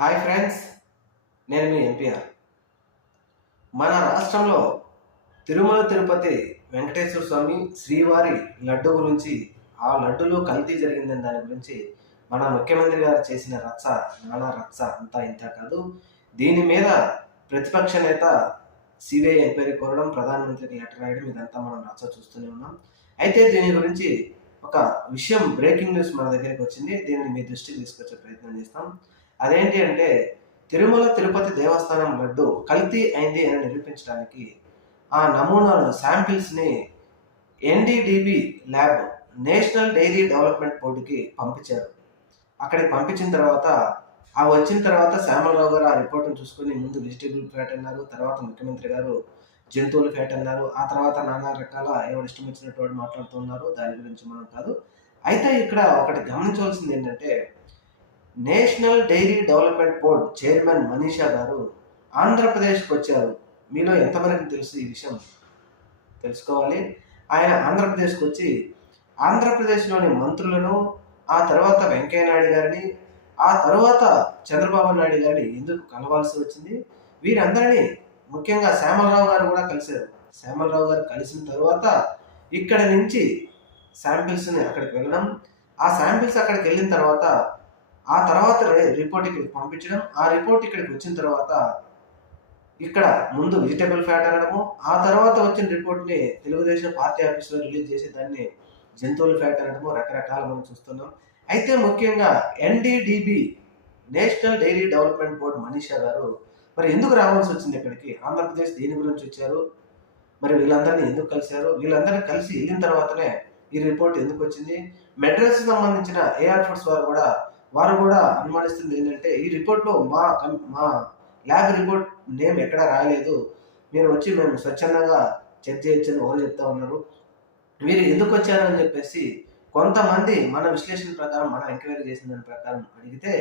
Hi friends, నేను మీ NPR. మన రాష్ట్రంలో తిరుమల తిరుపతి వెంకటేశ్వర స్వామి శ్రీవారి లడ్డు గురించి, ఆ లడ్డులో కల్తీ జరిగిందని దాని గురించి మన ముఖ్యమంత్రి గారు చేసిన రచ్చ, నానా రచ్చ అంతా ఇంత కాదు. దీని మీద ప్రతిపక్ష నేత సిబిఐ ఎంక్వైరీ కోరడం, ప్రధానమంత్రికి లెటర్ రాయడం, ఇదంతా మనం రచ్చ చూస్తూనే ఉన్నాం. అయితే దీని గురించి ఒక విషయం, బ్రేకింగ్ న్యూస్ మన దగ్గరికి వచ్చింది. దీనిని మీ దృష్టికి తీసుకొచ్చే ప్రయత్నం చేస్తాం. అదేంటి అంటే, తిరుమల తిరుపతి దేవస్థానం లడ్డు కల్తీ అయింది అని నిరూపించడానికి ఆ నమూనాలను, శాంపిల్స్ని NDDB lab, national dairy development బోర్డుకి పంపించారు. అక్కడికి పంపించిన తర్వాత, ఆ వచ్చిన తర్వాత శ్యామలరావు గారు ఆ రిపోర్ట్ని చూసుకుని ముందు వెజిటేబుల్ ఫ్యాట్ అన్నారు, తర్వాత ముఖ్యమంత్రి గారు జంతువుల ఫ్యాట్ అన్నారు, ఆ తర్వాత నానా రకాల ఎవరు ఇష్టం వచ్చినట్టు వాడు మాట్లాడుతున్నారు. దాని గురించి మనం కాదు. అయితే ఇక్కడ ఒకటి గమనించవలసింది ఏంటంటే, national dairy development board chairman Manisha గారు ఆంధ్రప్రదేశ్కి వచ్చారు. మీలో ఎంతమందికి తెలుసు ఈ విషయం? తెలుసుకోవాలి. ఆయన ఆంధ్రప్రదేశ్కి వచ్చి ఆంధ్రప్రదేశ్లోని మంత్రులను, ఆ తర్వాత వెంకయ్య నాయుడు గారిని, ఆ తర్వాత చంద్రబాబు నాయుడు గారిని ఎందుకు కలవాల్సి వచ్చింది? వీరందరినీ, ముఖ్యంగా శ్యామలరావు గారు కూడా కలిశారు. శ్యామలరావు గారు కలిసిన తర్వాత ఇక్కడ నుంచి శాంపిల్స్ని అక్కడికి వెళ్ళడం, ఆ శాంపిల్స్ అక్కడికి వెళ్ళిన తర్వాత, ఆ తర్వాత రిపోర్ట్ ఇక్కడికి పంపించడం, ఆ రిపోర్ట్ ఇక్కడికి వచ్చిన తర్వాత ఇక్కడ ముందు వెజిటేబుల్ ఫ్యాట్ అనడము, ఆ తర్వాత వచ్చిన రిపోర్ట్ని తెలుగుదేశం పార్టీ ఆఫీస్లో రిలీజ్ చేసి దాన్ని జంతువుల ఫ్యాట్ అనడము, రకరకాల మనం చూస్తున్నాం. అయితే ముఖ్యంగా NDDB, national dairy development board Manisha గారు మరి ఎందుకు రావాల్సి వచ్చింది ఇక్కడికి? ఆంధ్రప్రదేశ్ దేని గురించి వచ్చారు? మరి వీళ్ళందరినీ ఎందుకు కలిశారు? వీళ్ళందరినీ కలిసి వెళ్ళిన తర్వాతనే ఈ రిపోర్ట్ ఎందుకు వచ్చింది? మెడ్రాస్ సంబంధించిన ఏఆర్ ఫుడ్స్ వారు కూడా అనుమానిస్తుంది ఏంటంటే, ఈ రిపోర్ట్లో మా ల్యాబ్ రిపోర్ట్ నేమ్ ఎక్కడా రాయలేదు, మీరు వచ్చి మేము స్వచ్ఛందంగా చెక్ చేయొచ్చని ఎవరు చెప్తా ఉన్నారు, మీరు ఎందుకు వచ్చారని చెప్పేసి కొంతమంది మన విశ్లేషణ ప్రకారం, మన ఎంక్వైరీ చేసిన దాని ప్రకారం అడిగితే,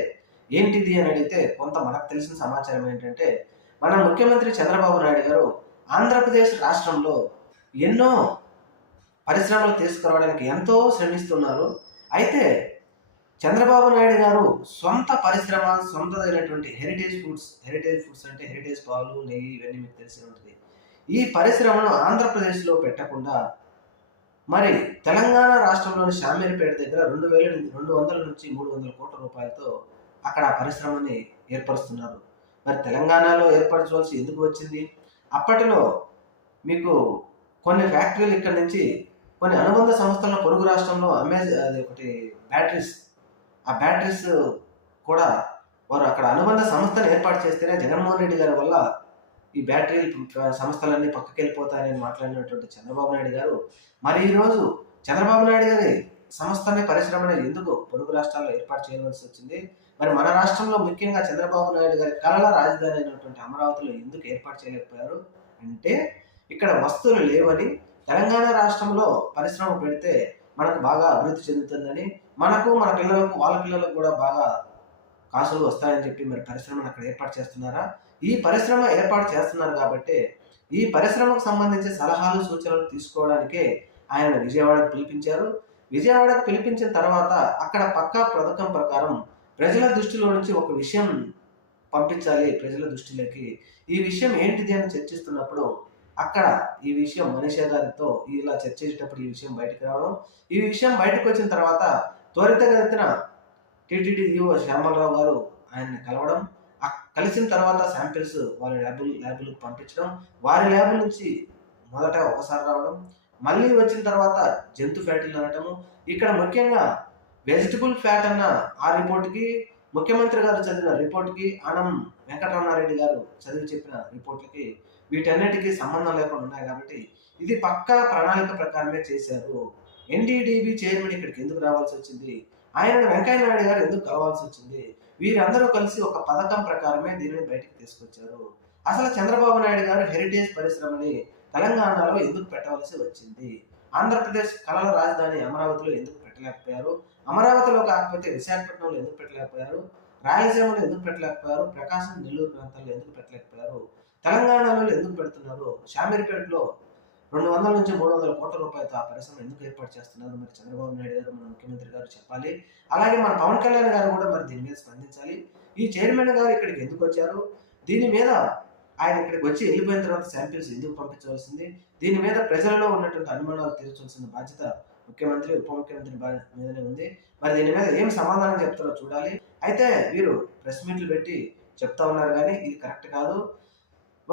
ఏంటిది అని అడిగితే కొంత మనకు తెలిసిన సమాచారం ఏంటంటే, మన ముఖ్యమంత్రి చంద్రబాబు నాయుడు గారు ఆంధ్రప్రదేశ్ రాష్ట్రంలో ఎన్నో పరిశ్రమలు తీసుకురావడానికి ఎంతో శ్రమిస్తున్నారు. అయితే చంద్రబాబు నాయుడు గారు సొంత పరిశ్రమ, సొంతదైనటువంటి హెరిటేజ్ ఫుడ్స్ అంటే హెరిటేజ్ పాలు, నెయ్యి, ఇవన్నీ మీకు తెలిసి ఉంటుంది. ఈ పరిశ్రమను ఆంధ్రప్రదేశ్లో పెట్టకుండా మరి తెలంగాణ రాష్ట్రంలోని షామీర్పేట దగ్గర 200 నుంచి 300 కోట్ల రూపాయలతో అక్కడ ఆ పరిశ్రమని ఏర్పరుస్తున్నారు. మరి తెలంగాణలో ఏర్పరచవలసి ఎందుకు వచ్చింది? అప్పటిలో మీకు కొన్ని ఫ్యాక్టరీలు ఇక్కడ నుంచి, కొన్ని అనుబంధ సంస్థల పొరుగు రాష్ట్రంలో అది ఒకటి బ్యాటరీస్, ఆ బ్యాటరీస్ కూడా వారు అక్కడ అనుబంధ సంస్థను ఏర్పాటు చేస్తేనే జగన్మోహన్ రెడ్డి గారి వల్ల ఈ బ్యాటరీ సంస్థలన్నీ పక్కకి వెళ్ళిపోతాయని మాట్లాడినటువంటి చంద్రబాబు నాయుడు గారు మరి ఈరోజు చంద్రబాబు నాయుడు గారి సంస్థని, పరిశ్రమని ఎందుకు పొరుగు రాష్ట్రాల్లో ఏర్పాటు చేయవలసి వచ్చింది? మరి మన రాష్ట్రంలో ముఖ్యంగా చంద్రబాబు నాయుడు గారి కళల రాజధాని అయినటువంటి అమరావతిలో ఎందుకు ఏర్పాటు చేయలేకపోయారు అంటే, ఇక్కడ వస్తువులు లేవని, తెలంగాణ రాష్ట్రంలో పరిశ్రమ పెడితే మనకు బాగా అభివృద్ధి చెందుతుందని, మనకు, మన పిల్లలకు, వాళ్ళ పిల్లలకు కూడా బాగా కాసులు వస్తాయని చెప్పి మరి పరిశ్రమను అక్కడ ఏర్పాటు చేస్తున్నారా? ఈ పరిశ్రమ ఏర్పాటు చేస్తున్నారు కాబట్టి ఈ పరిశ్రమకు సంబంధించి సలహాలు, సూచనలు తీసుకోవడానికే ఆయన విజయవాడకు పిలిపించారు. విజయవాడకు పిలిపించిన తర్వాత అక్కడ పక్కా పథకం ప్రకారం ప్రజల దృష్టిలో నుంచి ఒక విషయం పంపించాలి, ప్రజల దృష్టిలోకి. ఈ విషయం ఏంటిది అని చర్చిస్తున్నప్పుడు అక్కడ ఈ విషయం మనీషా గారితో ఇలా చర్చించేటప్పుడు ఈ విషయం బయటకు రావడం, ఈ విషయం బయటకు వచ్చిన తర్వాత త్వరితగతిన టీటీడీ ఈఓ శ్యామలరావు గారు ఆయన్ని కలవడం, కలిసిన తర్వాత శాంపిల్స్ వారి ల్యాబులకు పంపించడం, వారి ల్యాబ్ నుంచి మొదట ఒకసారి రావడం, మళ్ళీ వచ్చిన తర్వాత జంతు ఫ్యాట్లు అనటము. ఇక్కడ ముఖ్యంగా వెజిటబుల్ ఫ్యాట్ అన్న ఆ రిపోర్ట్కి, ముఖ్యమంత్రి గారు చదివిన రిపోర్ట్కి, ఆనం వెంకటరమణారెడ్డి గారు చదివి చెప్పిన రిపోర్ట్లకి, వీటన్నిటికీ సంబంధం లేకుండా ఉన్నాయి. కాబట్టి ఇది పక్కా ప్రణాళిక ప్రకారమే చేశారు. ఎన్డీడీబీ చైర్మన్ ఇక్కడికి ఎందుకు రావాల్సి వచ్చింది? ఆయన వెంకయ్య నాయుడు గారు ఎందుకు కావాల్సి వచ్చింది? వీరందరూ కలిసి ఒక పథకం ప్రకారమే దీనిని బయటికి తీసుకొచ్చారు. అసలు చంద్రబాబు నాయుడు గారు హెరిటేజ్ పరిశ్రమని తెలంగాణలో ఎందుకు పెట్టవలసి వచ్చింది? ఆంధ్రప్రదేశ్ కళల రాజధాని అమరావతిలో ఎందుకు పెట్టలేకపోయారు? అమరావతిలో కాకపోతే విశాఖపట్నంలో ఎందుకు పెట్టలేకపోయారు? రాయలసీమలో ఎందుకు పెట్టలేకపోయారు? ప్రకాశం, నెల్లూరు ప్రాంతాల్లో ఎందుకు పెట్టలేకపోయారు? తెలంగాణలో ఎందుకు పెడుతున్నారు? షామీర్పేటలో 200 నుంచి 300 కోట్ల రూపాయలతో ఆ పరిశ్రమ ఎందుకు ఏర్పాటు చేస్తున్నారు? మరి చంద్రబాబు నాయుడు గారు, మన ముఖ్యమంత్రి గారు చెప్పాలి. అలాగే మన పవన్ కళ్యాణ్ గారు కూడా మరి దీని మీద స్పందించాలి. ఈ చైర్మన్ గారు ఇక్కడికి ఎందుకు వచ్చారు, దీని మీద ఆయన ఇక్కడికి వచ్చి వెళ్ళిపోయిన తర్వాత శాంపిల్స్ ఎందుకు పంపించవలసింది, దీని మీద ప్రజలలో ఉన్నటువంటి అనుమానాలు తీర్చాల్సిన బాధ్యత ముఖ్యమంత్రి ఉప ముఖ్యమంత్రి మీదనే ఉంది. మరి దీని మీద ఏం సమాధానం చెప్తారో చూడాలి. అయితే వీరు ప్రెస్ మీట్లు పెట్టి చెప్తా ఉన్నారు కానీ ఇది కరెక్ట్ కాదు.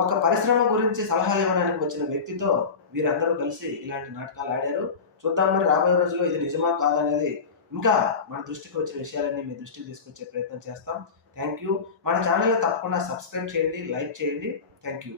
ఒక పరిశ్రమ గురించి సలహాలు ఇవ్వడానికి వచ్చిన వ్యక్తితో వీరందరూ కలిసి ఇలాంటి నాటకాలు ఆడారు. చూద్దాం మరి రాబోయే రోజుల్లో ఇది నిజమా కాదా అనేది ఇంకా మన దృష్టికి వచ్చిన విషయాలన్నీ మీ దృష్టికి తీసుకొచ్చే ప్రయత్నం చేస్తాం. Thank you. మన ఛానల్ని తప్పకుండా సబ్స్క్రైబ్ చేయండి, లైక్ చేయండి. Thank you.